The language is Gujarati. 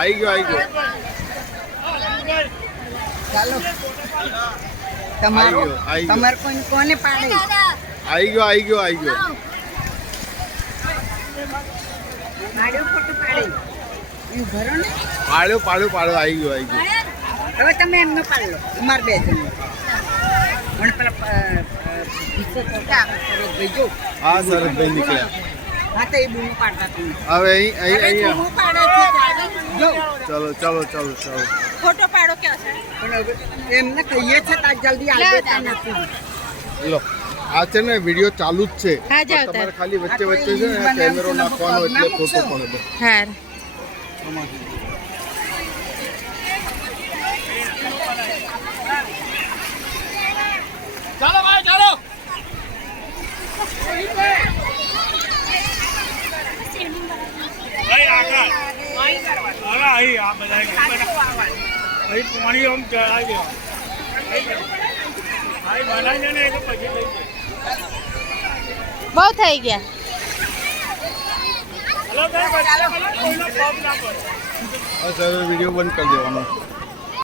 આવી ગયો ચાલો તમારો તમારે કોને પાડે? આવી ગયો પાડ્યો ફોટો પાડે એ ભરો ને. પાડ્યો આવી ગયો હવે તમે એમનો પાડ લો તમારે બે જણ પણ પેલા જો હા સરસભાઈ નીકળ્યા હા તો એ બૂમો પાડતા તમે હવે અહીં બૂમો પાડે છે જો ચલો ફોટો પાડો ક્યાં છે? પણ એમને કહીએ છે તો જલ્દી આવી દેતા નથી. લો આ છે ને વિડીયો ચાલુ જ છે હા, જાઓ પણ તમારે ખાલી વચ્ચે છે ને કેમેરો નાખવાનો એટલે ફોટો પડે. હા ચાલો ભાઈ ચાલો ભાઈ આગળ અહીં આ બધા અહીં પાણી આમ ચડાવી દેવા ભાઈ બનાવી દે ને એ તો પછી લઈ બહુ થઈ ગયા. ચાલો ભાઈ કોઈનો પગ ના પડે. વિડીયો બંધ કરી દેવાનો.